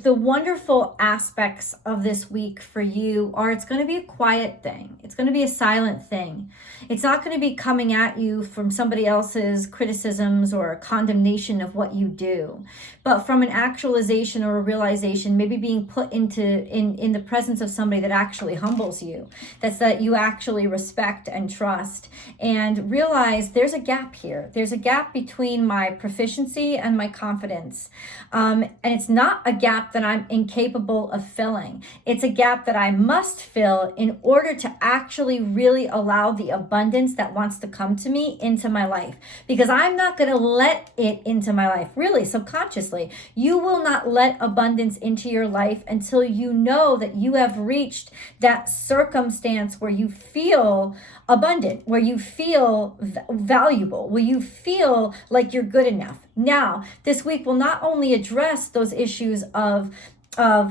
The wonderful aspects of this week for you are it's going to be a quiet thing. It's going to be a silent thing. It's not going to be coming at you from somebody else's criticisms or condemnation of what you do, but from an actualization or a realization, maybe being put into in the presence of somebody that actually humbles you, that you actually respect and trust, and realize there's a gap here. There's a gap between my proficiency and my confidence. And it's not a gap that I'm incapable of filling. It's a gap that I must fill in order to actually really allow the abundance that wants to come to me into my life. Because I'm not going to let it into my life, really, subconsciously. You will not let abundance into your life until you know that you have reached that circumstance where you feel abundant, where you feel valuable, where you feel like you're good enough. Now, this week will not only address those issues of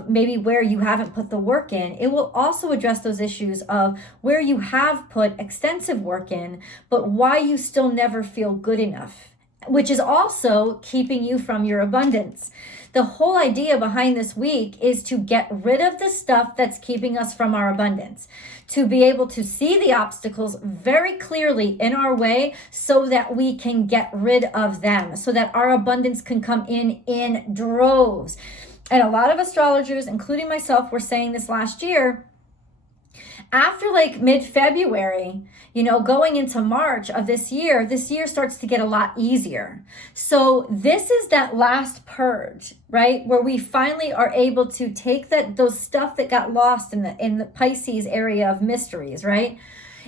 maybe where you haven't put the work in, it will also address those issues of where you have put extensive work in, but why you still never feel good enough, which is also keeping you from your abundance. The whole idea behind this week is to get rid of the stuff that's keeping us from our abundance, to be able to see the obstacles very clearly in our way so that we can get rid of them, so that our abundance can come in droves. And a lot of astrologers, including myself, were saying this last year. After like mid-February, going into March of this year starts to get a lot easier. So this is that last purge, right? Where we finally are able to take those stuff that got lost in the Pisces area of mysteries, right?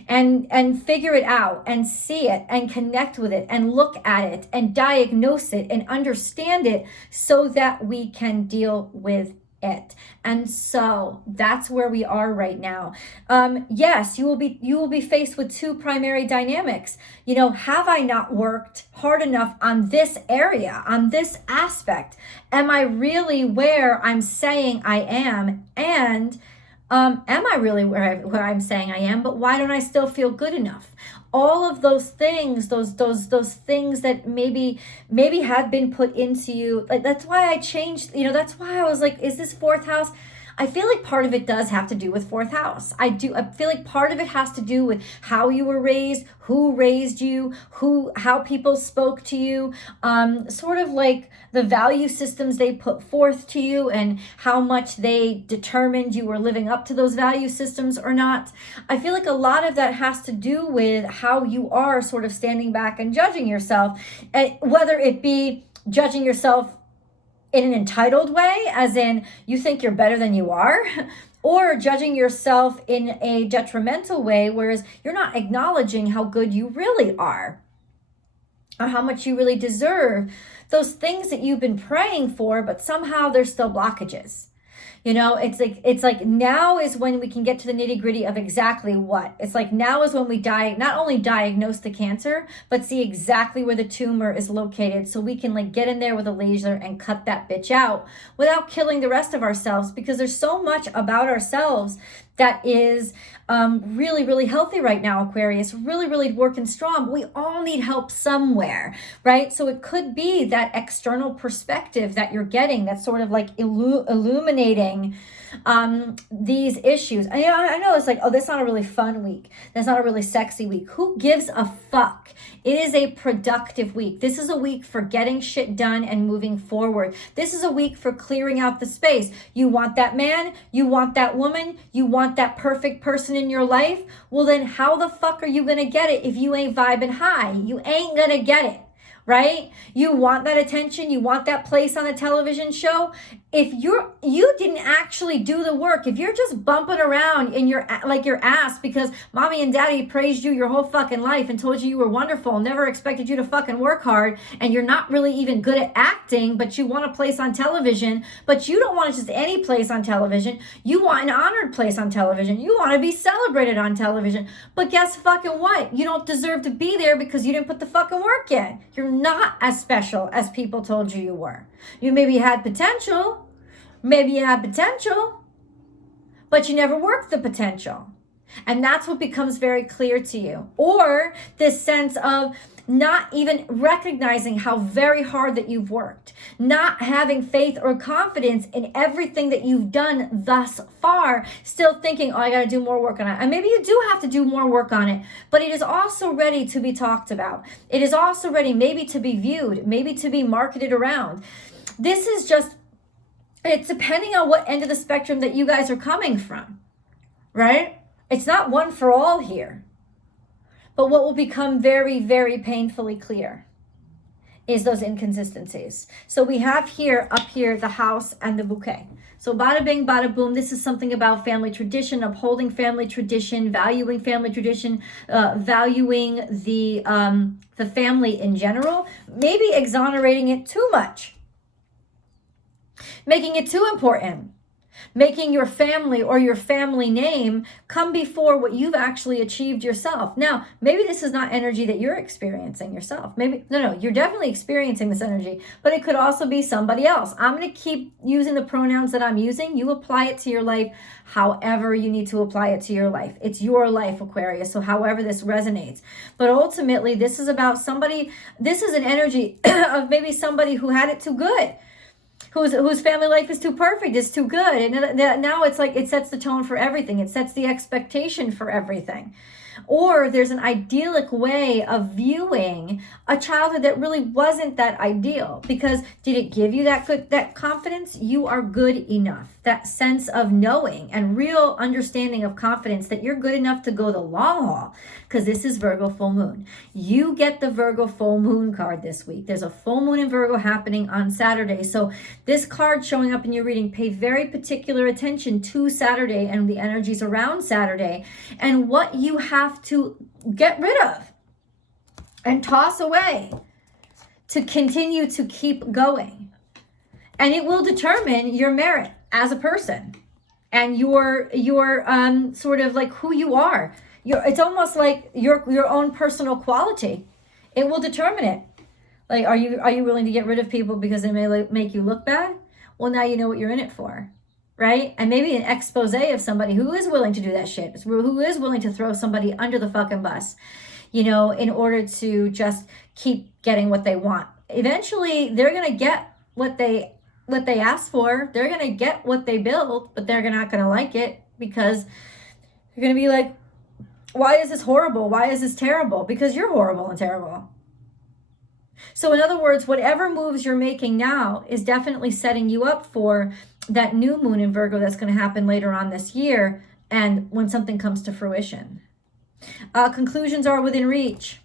And figure it out and see it and connect with it and look at it and diagnose it and understand it so that we can deal with it. And so that's where we are right now. Yes, you will be faced with two primary dynamics. Have I not worked hard enough on this area, on this aspect? Am I really where I'm saying I am? And am I really where I'm saying I am, but why don't I still feel good enough? All of those things, those things that maybe have been put into you. Like, that's why I changed, that's why I was like, is this fourth house? I feel like part of it does have to do with fourth house. I feel like part of it has to do with how you were raised, who raised you, how people spoke to you, sort of like the value systems they put forth to you and how much they determined you were living up to those value systems or not. I feel like a lot of that has to do with how you are sort of standing back and judging yourself, whether it be judging yourself in an entitled way, as in you think you're better than you are, or judging yourself in a detrimental way, whereas you're not acknowledging how good you really are or how much you really deserve those things that you've been praying for, but somehow there's still blockages. It's like now is when we can get to the nitty gritty of exactly what. It's like now is when we not only diagnose the cancer, but see exactly where the tumor is located, so we can like get in there with a laser and cut that bitch out without killing the rest of ourselves, because there's so much about ourselves that is really, really healthy right now, Aquarius, really, really working strong. But we all need help somewhere, right? So it could be that external perspective that you're getting that's sort of like illuminating these issues. And I know it's like, oh, that's not a really fun week. That's not a really sexy week. Who gives a fuck? It is a productive week. This is a week for getting shit done and moving forward. This is a week for clearing out the space. You want that man, you want that woman, you want that perfect person in your life. Well, then how the fuck are you going to get it if you ain't vibing high? You ain't going to get it. Right? You want that attention. You want that place on a television show. If you didn't actually do the work, if you're just bumping around in your ass because mommy and daddy praised you your whole fucking life and told you were wonderful, never expected you to fucking work hard, and you're not really even good at acting, but you want a place on television, but you don't want just any place on television. You want an honored place on television. You want to be celebrated on television. But guess fucking what? You don't deserve to be there because you didn't put the fucking work in. You're not as special as people told you were. You maybe had potential. Maybe you had potential, but you never worked the potential. And that's what becomes very clear to you. Or this sense of not even recognizing how very hard that you've worked, not having faith or confidence in everything that you've done thus far, still thinking, oh, I got to do more work on it. And maybe you do have to do more work on it, but it is also ready to be talked about. It is also ready maybe to be viewed, maybe to be marketed around. This is just, it's depending on what end of the spectrum that you guys are coming from, right? It's not one for all here. But what will become very, very painfully clear is those inconsistencies. So we have here, up here, the house and the bouquet. So bada bing, bada boom, this is something about family tradition, upholding family tradition, valuing family tradition, valuing the family in general, maybe exonerating it too much, making it too important. Making your family or your family name come before what you've actually achieved yourself. Now, maybe this is not energy that you're experiencing yourself. Maybe, no, you're definitely experiencing this energy, but it could also be somebody else. I'm going to keep using the pronouns that I'm using. You apply it to your life however you need to apply it to your life. It's your life, Aquarius, so however this resonates. But ultimately, this is about somebody, this is an energy of maybe somebody who had it too good. Whose family life is too perfect, is too good. And now it's like it sets the tone for everything. It sets the expectation for everything. Or there's an idyllic way of viewing a childhood that really wasn't that ideal. Because did it give you that confidence? You are good enough. That sense of knowing and real understanding of confidence that you're good enough to go the long haul. Because this is Virgo full moon. You get the Virgo full moon card this week. There's a full moon in Virgo happening on Saturday. So this card showing up in your reading, pay very particular attention to Saturday and the energies around Saturday and what you have to get rid of and toss away to continue to keep going. And it will determine your merit as a person and your sort of like who you are. It's almost like your own personal quality. It will determine it. Like, are you willing to get rid of people because they may make you look bad? Well, now you know what you're in it for, right? And maybe an expose of somebody who is willing to do that shit, who is willing to throw somebody under the fucking bus, in order to just keep getting what they want. Eventually, they're gonna get what they ask for. They're gonna get what they build, but they're not gonna like it because they're gonna be like, why is this horrible? Why is this terrible? Because you're horrible and terrible. So in other words, whatever moves you're making now is definitely setting you up for that new moon in Virgo that's going to happen later on this year and when something comes to fruition. Conclusions are within reach.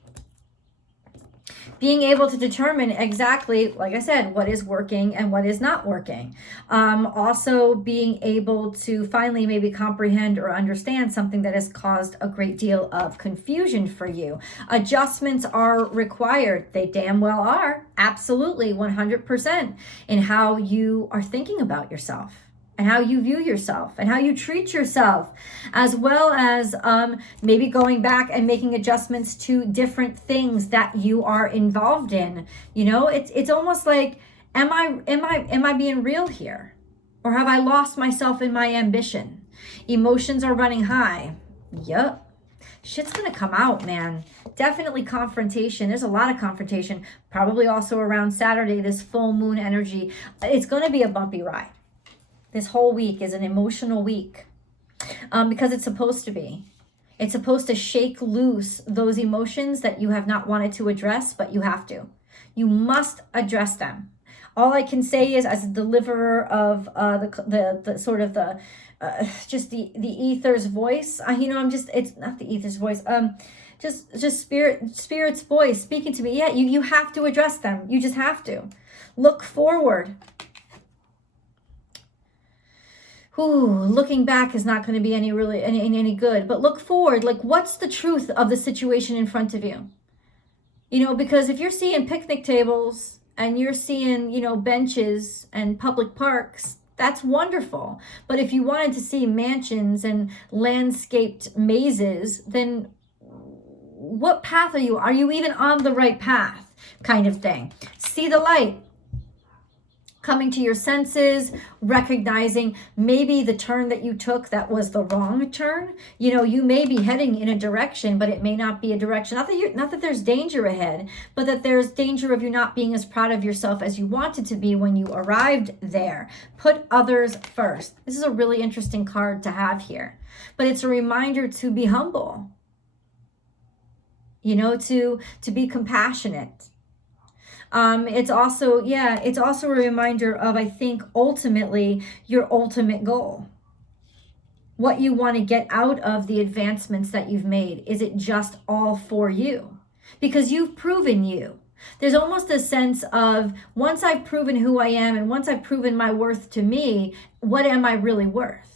Being able to determine exactly, like I said, what is working and what is not working. Also being able to finally maybe comprehend or understand something that has caused a great deal of confusion for you. Adjustments are required. They damn well are. Absolutely, 100% in how you are thinking about yourself. And how you view yourself and how you treat yourself, as well as maybe going back and making adjustments to different things that you are involved in. It's almost like, am I being real here? Or have I lost myself in my ambition? Emotions are running high. Yup. Shit's gonna come out, man. Definitely confrontation. There's a lot of confrontation. Probably also around Saturday, this full moon energy. It's gonna be a bumpy ride. This whole week is an emotional week because it's supposed to be. It's supposed to shake loose those emotions that you have not wanted to address, but you have to. You must address them. All I can say is, as a deliverer of the sort of the just the ether's voice. It's not the ether's voice. Just spirit's voice speaking to me. Yeah, you have to address them. You just have to look forward. Looking back is not going to be any good, but look forward. Like, what's the truth of the situation in front of you? Because if you're seeing picnic tables and you're seeing, benches and public parks, that's wonderful. But if you wanted to see mansions and landscaped mazes, then what path are you? Are you even on the right path? Kind of thing. See the light. coming to your senses, recognizing maybe the turn that you took that was the wrong turn. You know, you may be heading in a direction, but it may not be a direction. Not that there's danger ahead, but that there's danger of you not being as proud of yourself as you wanted to be when you arrived there. Put others first. This is a really interesting card to have here, but it's a reminder to be humble, you know, to be compassionate. It's also a reminder of, I think, ultimately your ultimate goal. What you want to get out of the advancements that you've made. Is it just all for you? Because you've proven you. There's almost a sense of, once I've proven who I am and once I've proven my worth to me, what am I really worth?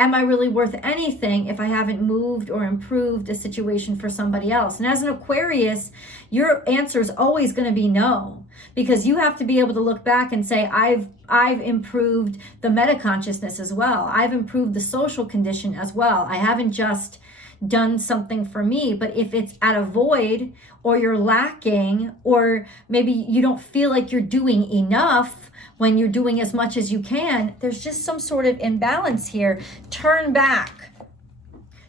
Am I really worth anything if I haven't moved or improved a situation for somebody else? And as an Aquarius, your answer is always going to be no, because you have to be able to look back and say, I've improved the meta consciousness as well. I've improved the social condition as well. I haven't just done something for me. But if it's at a void, or you're lacking, or maybe you don't feel like you're doing enough when you're doing as much as you can, there's just some sort of imbalance here. Turn back.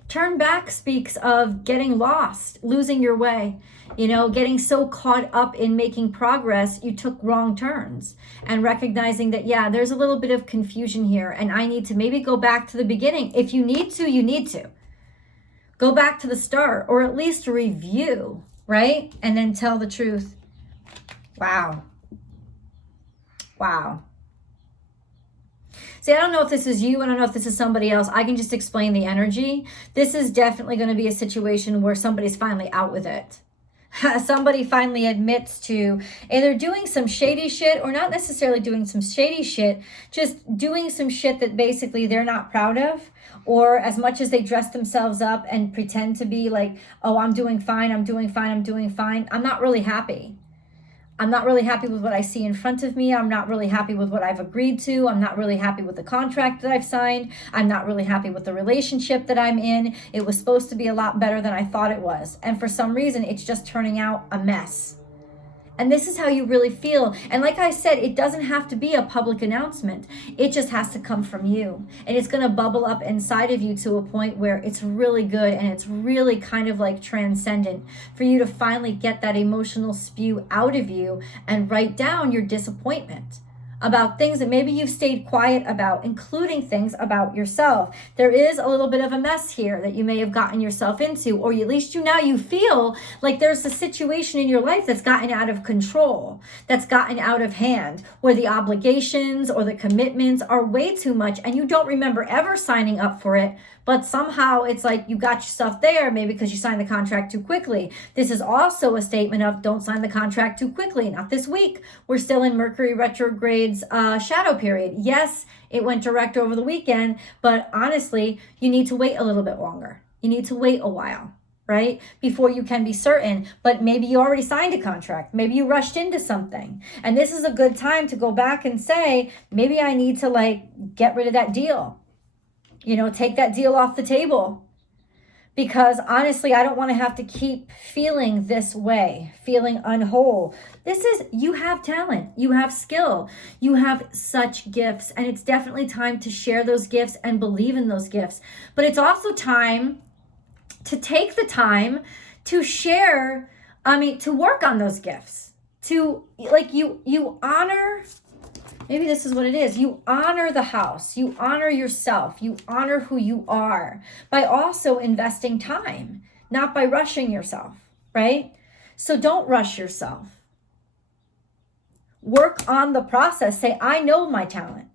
Turn back speaks of getting lost, losing your way, you know, getting so caught up in making progress, you took wrong turns, and recognizing that, yeah, there's a little bit of confusion here, and I need to maybe go back to the beginning. If you need to, you need to. Go back to the start, or at least review, right? And then tell the truth. Wow. Wow. See, I don't know if this is you. I don't know if this is somebody else. I can just explain the energy. This is definitely going to be a situation where somebody's finally out with it. Somebody finally admits to either doing some shady shit, or not necessarily doing some shady shit, just doing some shit that basically they're not proud of. Or as much as they dress themselves up and pretend to be like, oh, I'm doing fine, I'm doing fine, I'm doing fine, I'm not really happy. I'm not really happy with what I see in front of me. I'm not really happy with what I've agreed to. I'm not really happy with the contract that I've signed. I'm not really happy with the relationship that I'm in. It was supposed to be a lot better than I thought it was. And for some reason, it's just turning out a mess. And this is how you really feel. And like I said, it doesn't have to be a public announcement. It just has to come from you. And it's going to bubble up inside of you to a point where it's really good, and it's really kind of like transcendent for you to finally get that emotional spew out of you and write down your disappointment about things that maybe you've stayed quiet about, including things about yourself. There is a little bit of a mess here that you may have gotten yourself into, or at least you feel like there's a situation in your life that's gotten out of control, that's gotten out of hand, where the obligations or the commitments are way too much, and you don't remember ever signing up for it, but somehow it's like you got yourself there, maybe because you signed the contract too quickly. This is also a statement of, don't sign the contract too quickly. Not this week. We're still in Mercury retrograde's shadow period. Yes, it went direct over the weekend, but honestly, you need to wait a little bit longer. You need to wait a while, right? Before you can be certain. But maybe you already signed a contract. Maybe you rushed into something. And this is a good time to go back and say, maybe I need to get rid of that deal. You know, take that deal off the table, because honestly, I don't want to have to keep feeling this way, feeling unwhole. You have talent, you have skill, you have such gifts, and it's definitely time to share those gifts and believe in those gifts. But it's also time to take the time to share, to work on those gifts, to you honor. Maybe this is what it is. You honor the house. You honor yourself. You honor who you are by also investing time, not by rushing yourself, right? So don't rush yourself. Work on the process. Say, I know my talent.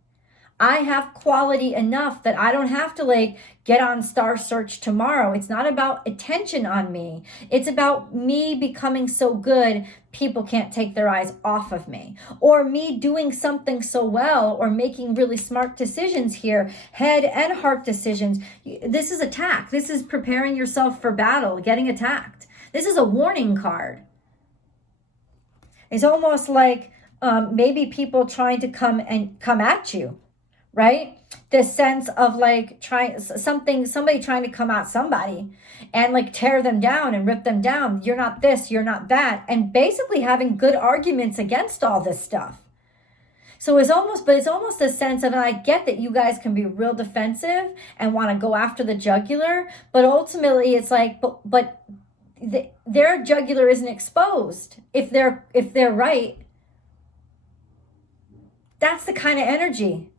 I have quality enough that I don't have to get on Star Search tomorrow. It's not about attention on me. It's about me becoming so good, people can't take their eyes off of me. Or me doing something so well, or making really smart decisions here, head and heart decisions. This is attack. This is preparing yourself for battle, getting attacked. This is a warning card. It's almost like maybe people trying to come at you. Right? This sense of somebody trying to come at somebody and tear them down and rip them down. You're not this, you're not that. And basically having good arguments against all this stuff. So it's almost a sense of, and I get that you guys can be real defensive and want to go after the jugular, but ultimately it's like, but their jugular isn't exposed. If they're right, that's the kind of energy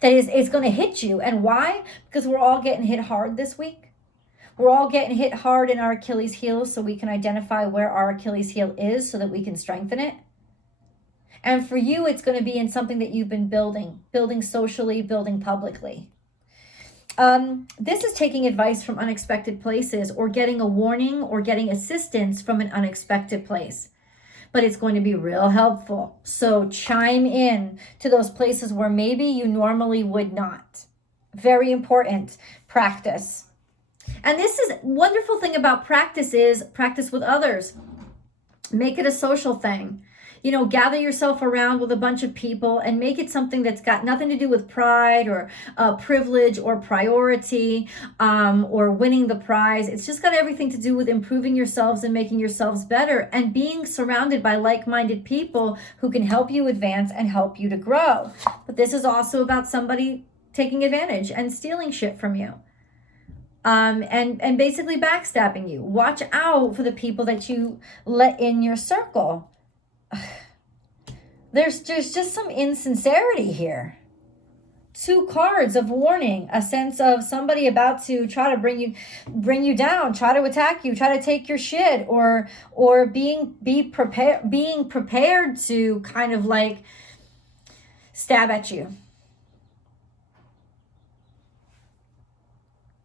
that is going to hit you. And why? Because we're all getting hit hard this week. We're all getting hit hard in our Achilles heel, so we can identify where our Achilles heel is so that we can strengthen it. And for you, it's going to be in something that you've been building socially, building publicly. This is taking advice from unexpected places, or getting a warning or getting assistance from an unexpected place. But it's going to be real helpful. So chime in to those places where maybe you normally would not. Very important. Practice. And this is wonderful thing about practice is practice with others. Make it a social thing. You know, gather yourself around with a bunch of people and make it something that's got nothing to do with pride or privilege or priority or winning the prize. It's just got everything to do with improving yourselves and making yourselves better and being surrounded by like-minded people who can help you advance and help you to grow. But this is also about somebody taking advantage and stealing shit from you. And basically backstabbing you. Watch out for the people that you let in your circle. There's just some insincerity here. 2 cards of warning, a sense of somebody about to try to bring you down, try to attack you, try to take your shit, or being prepared to kind of like stab at you.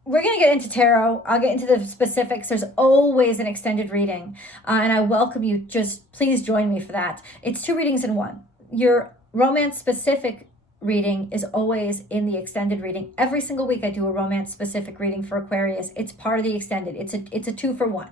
We're going to get into tarot. I'll get into the specifics. There's always an extended reading. And I welcome you. Just please join me for that. It's 2 readings in one. Your romance specific reading is always in the extended reading. Every single week I do a romance specific reading for Aquarius. It's part of the extended. It's a 2-for-1.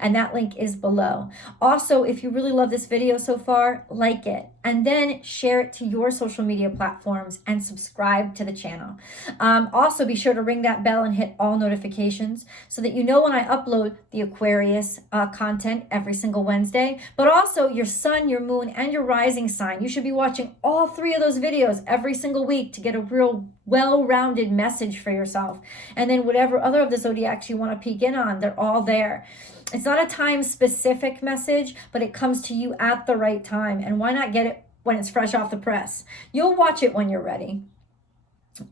And that link is below. Also, if you really love this video so far, like it. And then share it to your social media platforms and subscribe to the channel. Also, be sure to ring that bell and hit all notifications so that you know when I upload the Aquarius content every single Wednesday. But also your sun, your moon, and your rising sign. You should be watching all 3 of those videos every single week to get a real well-rounded message for yourself. And then whatever other of the zodiacs you want to peek in on, they're all there. It's not a time-specific message, but it comes to you at the right time. And why not get it when it's fresh off the press? You'll watch it when you're ready.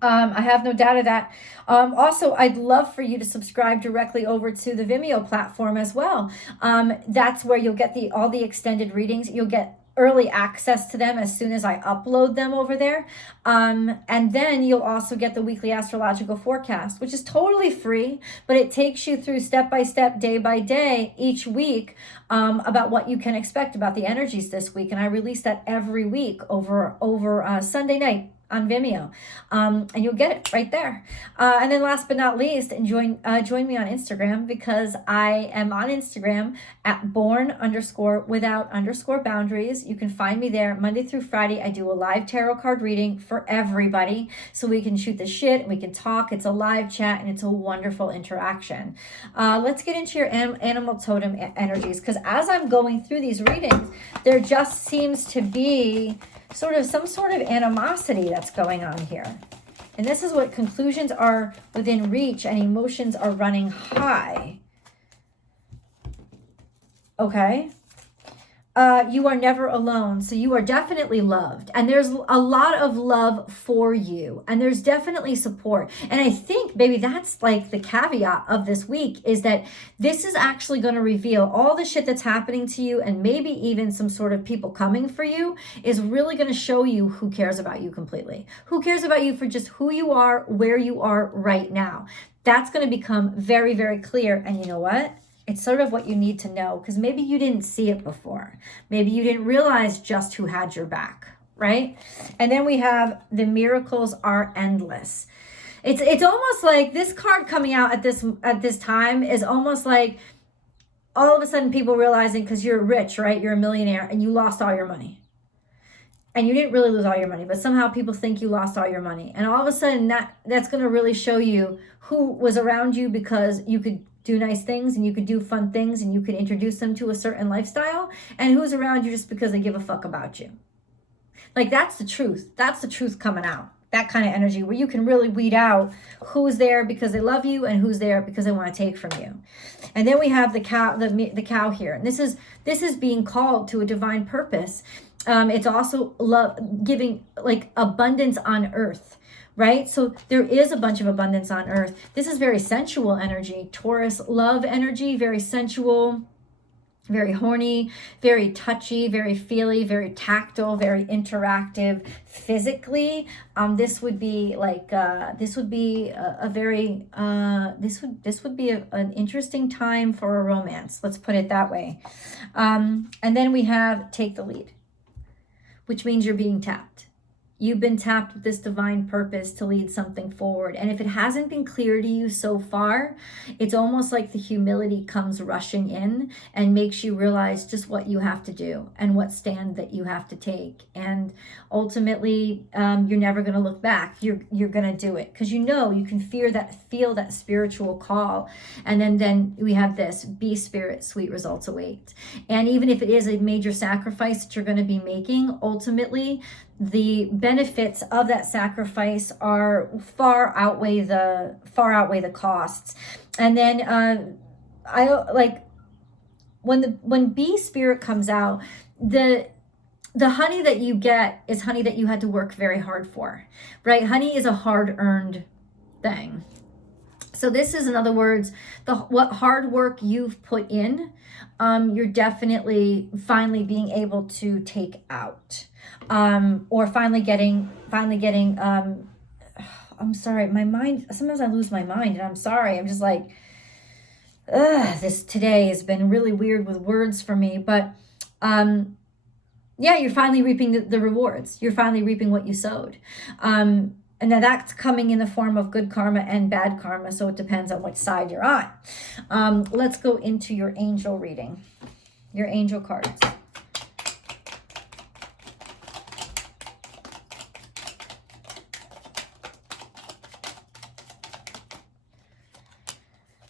I have no doubt of that. Also, I'd love for you to subscribe directly over to the Vimeo platform as well. That's where you'll get all the extended readings. You'll get early access to them as soon as I upload them over there. And then you'll also get the weekly astrological forecast, which is totally free, but it takes you through step by step, day by day, each week, about what you can expect about the energies this week. And I release that every week over Sunday night on Vimeo, and you'll get it right there. And then last but not least, and join me on Instagram, because I am on Instagram at Born_without_boundaries. You can find me there Monday through Friday. I do a live tarot card reading for everybody, so we can shoot the shit and we can talk. It's a live chat and it's a wonderful interaction. Let's get into your animal totem energies, because as I'm going through these readings, there just seems to be some sort of animosity that's going on here. And this is what conclusions are within reach and emotions are running high. Okay. You are never alone. So you are definitely loved. And there's a lot of love for you. And there's definitely support. And I think maybe that's like the caveat of this week, is that this is actually going to reveal all the shit that's happening to you, and maybe even some sort of people coming for you is really going to show you who cares about you completely. Who cares about you for just who you are, where you are right now. That's going to become very, very clear. And you know what? It's sort of what you need to know, because maybe you didn't see it before. Maybe you didn't realize just who had your back, right? And then we have the miracles are endless. It's almost like this card coming out at this time is almost like all of a sudden people realizing, because you're rich, right? You're a millionaire and you lost all your money. And you didn't really lose all your money, but somehow people think you lost all your money. And all of a sudden that's going to really show you who was around you because you could do nice things and you could do fun things and you could introduce them to a certain lifestyle, and who's around you just because they give a fuck about you. Like, that's the truth. That's the truth coming out. That kind of energy where you can really weed out who's there because they love you and who's there because they want to take from you. And then we have the cow here. And this is being called to a divine purpose. It's also giving like abundance on earth, right? So there is a bunch of abundance on earth. This is very sensual energy. Taurus love energy, very sensual, very horny, very touchy, very feely, very tactile, very interactive physically. This would be like this would be an interesting time for a romance. Let's put it that way. And then we have take the lead, which means you're being tapped. You've been tapped with this divine purpose to lead something forward. And if it hasn't been clear to you so far, it's almost like the humility comes rushing in and makes you realize just what you have to do and what stand that you have to take. And ultimately, you're never going to look back. You're going to do it because you know you can feel that spiritual call. And then we have this, be spirit, sweet results await. And even if it is a major sacrifice that you're going to be making, ultimately, the benefits of that sacrifice are far outweigh the costs. And then I like when bee spirit comes out, the honey that you get is honey that you had to work very hard for, right? Honey is a hard-earned thing. So this is, in other words, what hard work you've put in, you're definitely finally being able to take out. Or finally getting, I'm sorry, my mind, sometimes I lose my mind and I'm sorry. I'm just like, this today has been really weird with words for me, but, yeah, you're finally reaping the rewards. You're finally reaping what you sowed. And now that's coming in the form of good karma and bad karma. So it depends on which side you're on. Let's go into your angel reading, your angel cards.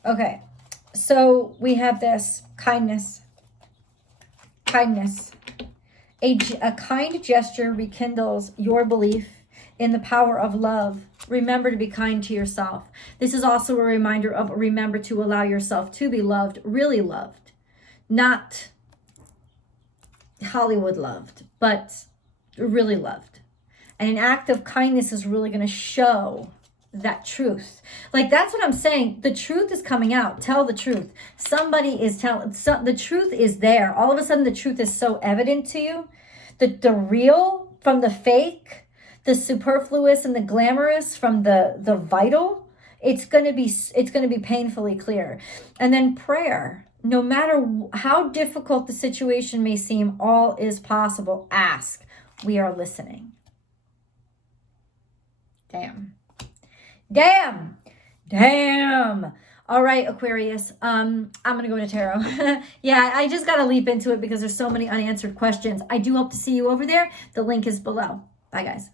Okay, so we have this kindness. A kind gesture rekindles your belief in the power of love. Remember to be kind to yourself. This is also a reminder of remember to allow yourself to be loved, really loved, not Hollywood loved, but really loved. And an act of kindness is really going to show that truth. Like, that's what I'm saying. The truth is coming out. Tell the truth. Somebody is telling, the truth is there. All of a sudden, the truth is so evident to you. The real from the fake, the superfluous and the glamorous from the vital. It's going to be painfully clear. And then prayer. No matter how difficult the situation may seem, all is possible. Ask. We are listening. Damn. All right, Aquarius. I'm going to go to tarot. Yeah, I just got to leap into it because there's so many unanswered questions. I do hope to see you over there. The link is below. Bye, guys.